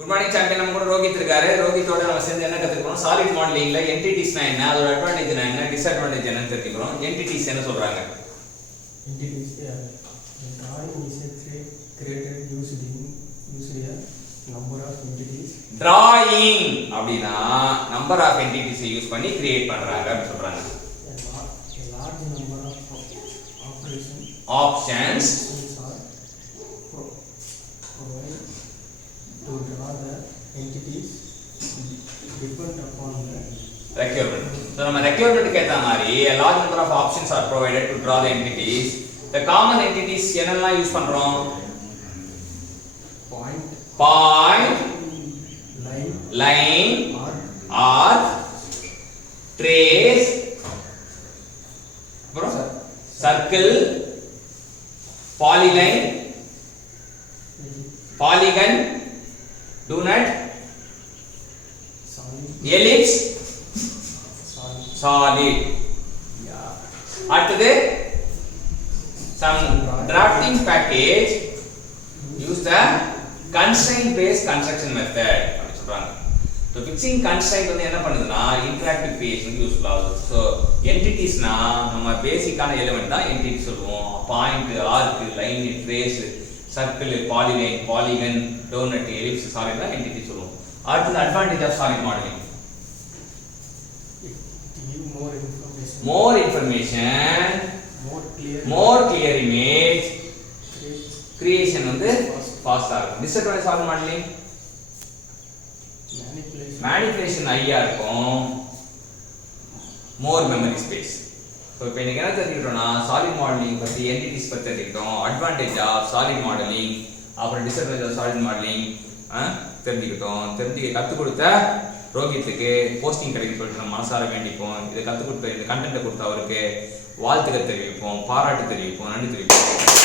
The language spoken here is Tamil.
Good morning champion. நம்ம கூட ரோஹித் இருக்காரு. ரோஹித்தோட நம்ம சேர்ந்து என்ன கத்துக்கிறோம்? சாலிட் மாடலிங்ல என்டிட்டிஸ்னா என்ன, அதோட அட்வான்டேஜ் என்ன, டிஸ்அட்வான்டேஜ் என்னன்னு தெரிஞ்சுக்கிறோம். என்டிட்டிஸ் என்ன சொல்றாங்க? Entities drawing is created using a number of entities. Drawing அப்படினா நம்பர் ஆஃப் என்டிட்டிஸ் யூஸ் பண்ணி கிரியேட் பண்றாங்க அப்படி சொல்றாங்க. A large number of options are provided to draw the entities depend upon the requirement. So நம்ம requirement ஏத்த மாதிரி a large number of options are provided to draw the entities. The common entities என்னெல்லாம் யூஸ் பண்றோம்? Point, line, arc, trace, circle, polyline, polygon, donut, ellipse, solid. அடுத்தது some drafting package use the constraint based construction method அப்படி சொல்றாங்க. So fixing constraint வந்து என்ன பண்ணுதுன்னா interactive creation யூஸ்ஃபுல் ஆகுது. So entities-னா நம்ம பேசிக்கான எலிமெண்ட் தான் entity சொல்லுவோம். Point, arc, line, trace, circle, polyline, polygon, donut, ellipse, solid தான் entity சொல்லுவோம். அடுத்தது advantage of solid modelling. More information, more clear image, creation வந்து ஃபாஸ்டா இருக்கும். டிஸ்அட்வான்டேஜ் ஆஃப் மாடலிங் manipulation ஹையா இருக்கும், more memory space. சோ இப்போ நீங்க என்ன தெரிஞ்சுக்கிட்டோம்னா சாலிட் மாடலிங் பத்தி, என்டிட்டிஸ் பத்தி தெரிஞ்சுக்கிட்டோம், அட்வான்டேஜ் ஆஃப் சாலிட் மாடலிங், அப்புறம் டிஸ்அட்வான்டேஜ் ஆஃப் சாலிட் மாடலிங் தெரிஞ்சுக்கிட்டோம். கற்றுக் கொடுத்த ரோஹித்துக்கு போஸ்டிங் கிடைக்கும் சொல்லிட்டு நம்ம மனசார வேண்டிப்போம். இதை கற்றுக் கொடுத்த இந்த கண்டென்ட்டை கொடுத்த அவருக்கு வாழ்த்துக்கள் தெரிவிப்போம், பாராட்டு தெரிவிப்போம், நன்றி தெரிவிப்போம்.